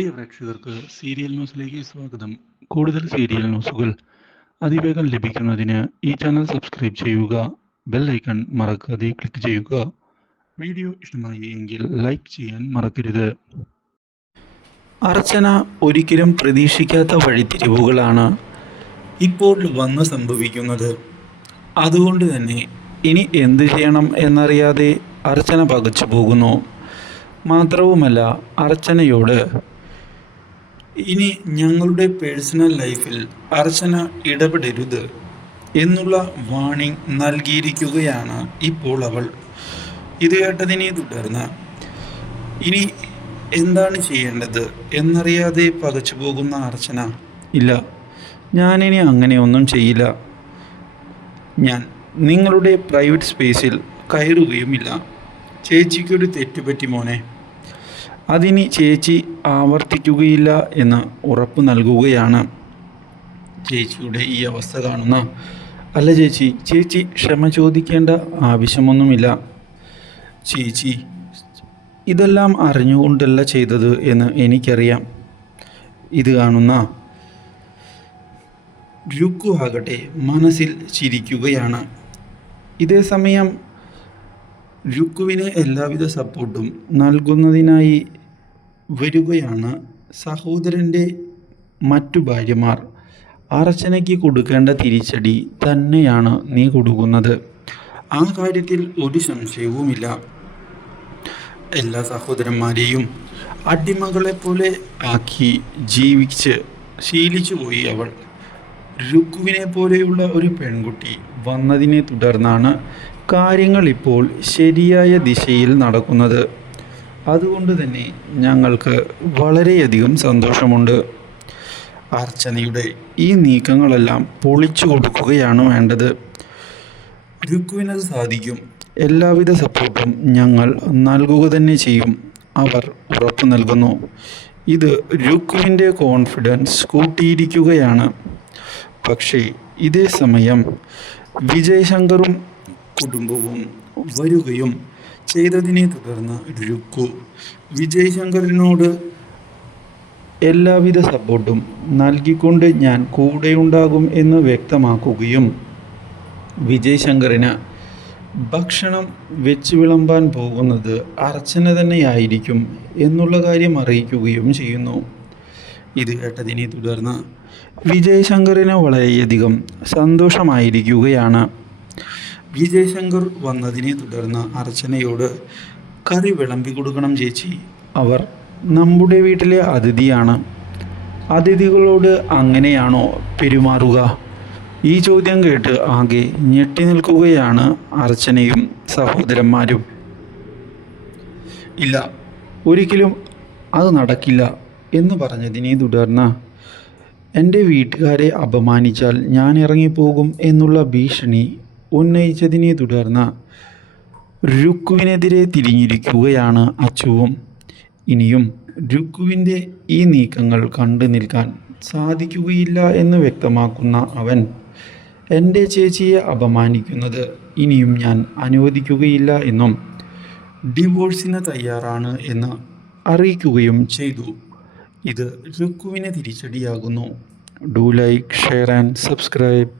പ്രിയ പ്രേക്ഷകർക്ക് സീരിയൽ ന്യൂസിലേക്ക് സ്വാഗതം. കൂടുതൽ സീരിയൽ ന്യൂസുകൾ അതിവേഗം ലഭിക്കുന്നതിന് ഈ ചാനൽ സബ്സ്ക്രൈബ് ചെയ്യുക ബെൽ ഐക്കൺ മറക്കാതെ ക്ലിക്ക് ചെയ്യുക. വീഡിയോ ഇഷ്ടമായി എങ്കിൽ ലൈക്ക് ചെയ്യാൻ മറക്കരുത്. അർച്ചന ഒരിക്കലും പ്രതീക്ഷിക്കാത്ത വഴിത്തിരിവുകളാണ് ഇപ്പോൾ വന്ന് സംഭവിക്കുന്നത്. അതുകൊണ്ട് തന്നെ ഇനി എന്തു ചെയ്യണം എന്നറിയാതെ അർച്ചന പകച്ചു പോകുന്നു മാത്രവുമല്ല അർച്ചനയോട് ഇനി ഞങ്ങളുടെ പേഴ്സണൽ ലൈഫിൽ അർച്ചന ഇടപെടരുത് എന്നുള്ള വാണിംഗ് നൽകിയിരിക്കുകയാണ് ഇപ്പോൾ അവൾ. ഇത് കേട്ടതിനെ തുടർന്ന് ഇനി എന്താണ് ചെയ്യേണ്ടത്? എന്നറിയാതെ പകച്ചു പോകുന്ന അർച്ചന ഇല്ല ഞാനിനി അങ്ങനെയൊന്നും ചെയ്യില്ല. ഞാൻ നിങ്ങളുടെ പ്രൈവറ്റ് സ്പേസിൽ കയറുകയുമില്ല. ചേച്ചിക്കൊരു തെറ്റുപറ്റി മോനെ. അതിനി ചേച്ചി ആവർത്തിക്കുകയില്ല എന്ന് ഉറപ്പ് നൽകുകയാണ്. ചേച്ചിയുടെ ഈ അവസ്ഥ കാണുന്ന അല്ല ചേച്ചി ചേച്ചി ക്ഷമ ചോദിക്കേണ്ട ആവശ്യമൊന്നുമില്ല. ചേച്ചി ഇതെല്ലാം അറിഞ്ഞുകൊണ്ടല്ല ചെയ്തത് എന്ന് എനിക്കറിയാം. ഇത് കാണുന്ന രുക്കു ആകട്ടെ മനസ്സിൽ ചിരിക്കുകയാണ്. ഇതേ സമയം രുക്കുവിന് എല്ലാവിധ സപ്പോർട്ടും നൽകുന്നതിനായി വരികയാണ് സഹോദരന്റെ മറ്റു ഭാര്യമാർ അർച്ചനയ്ക്ക് കൊടുക്കേണ്ട തിരിച്ചടി തന്നെയാണ് നീ കൊടുക്കുന്നത്. ആ കാര്യത്തിൽ ഒരു സംശയവുമില്ല. എല്ലാ സഹോദരന്മാരെയും അടിമകളെ പോലെ ആക്കി ജീവിച്ച് ശീലിച്ചു പോയി അവൾ. രുക്കുവിനെ പോലെയുള്ള ഒരു പെൺകുട്ടി വന്നതിനെ തുടർന്നാണ് കാര്യങ്ങൾ ഇപ്പോൾ ശരിയായ ദിശയിൽ നടക്കുന്നത്. അതുകൊണ്ട് തന്നെ ഞങ്ങൾക്ക് വളരെയധികം സന്തോഷമുണ്ട്. അർച്ചനയുടെ ഈ നീക്കങ്ങളെല്ലാം പൊളിച്ചു കൊടുക്കുകയാണ് വേണ്ടത്. രുക്കുവിനത് സാധിക്കും. എല്ലാവിധ സപ്പോർട്ടും ഞങ്ങൾ നൽകുക തന്നെ ചെയ്യും. അവർ ഉറപ്പു നൽകുന്നു. ഇത് രുക്കുവിന്റെ കോൺഫിഡൻസ് കൂട്ടിയിരിക്കുകയാണ്. പക്ഷേ ഇതേ സമയം വിജയ് ശങ്കറും കുടുംബവും വരികയും ചെയ്തതിനെ തുടർന്ന് രുക്കു വിജയ് ശങ്കറിനോട് എല്ലാവിധ സപ്പോർട്ടും നൽകിക്കൊണ്ട് ഞാൻ കൂടെയുണ്ടാകും എന്ന് വ്യക്തമാക്കുകയും വിജയ് ശങ്കറിന് ഭക്ഷണം വെച്ച് വിളമ്പാൻ പോകുന്നത് അർച്ചന തന്നെയായിരിക്കും എന്നുള്ള കാര്യം അറിയിക്കുകയും ചെയ്യുന്നു. ഇത് കേട്ടതിനെ തുടർന്ന് വിജയ് ശങ്കറിന് വളരെയധികം സന്തോഷമായിരിക്കുകയാണ്. വിജയ് ശങ്കർ വന്നതിനെ തുടർന്ന് അർച്ചനയോട് കറി വിളമ്പി കൊടുക്കണം ചേച്ചി. അവർ നമ്മുടെ വീട്ടിലെ അതിഥിയാണ്. അതിഥികളോട് അങ്ങനെയാണോ പെരുമാറുക? ഈ ചോദ്യം കേട്ട് ആകെ ഞെട്ടി നിൽക്കുകയാണ് അർച്ചനയും സഹോദരന്മാരും. ഇല്ല ഒരിക്കലും അത് നടക്കില്ല എന്ന് പറഞ്ഞതിനെ തുടർന്ന് എന്റെ വീട്ടുകാരെ അപമാനിച്ചാൽ ഞാൻ ഇറങ്ങിപ്പോകും എന്നുള്ള ഭീഷണി ഉന്നയിച്ചതിനെ തുടർന്ന് രുക്കുവിനെതിരെ തിരിഞ്ഞിരിക്കുകയാണ് അച്ചുവും. ഇനിയും രുക്കുവിന്റെ ഈ നീക്കങ്ങൾ കണ്ടു നിൽക്കാൻ സാധിക്കുകയില്ല എന്ന് വ്യക്തമാക്കുന്ന അവൻ എന്റെ ചേച്ചിയെ അപമാനിക്കുന്നത് ഇനിയും ഞാൻ അനുവദിക്കുകയില്ല എന്നും ഡിവോഴ്സിന് തയ്യാറാണ് എന്ന് അറിയിക്കുകയും ചെയ്തു. ഇത് രുക്കുവിന് തിരിച്ചടിയാകുന്നു. Do like share and subscribe.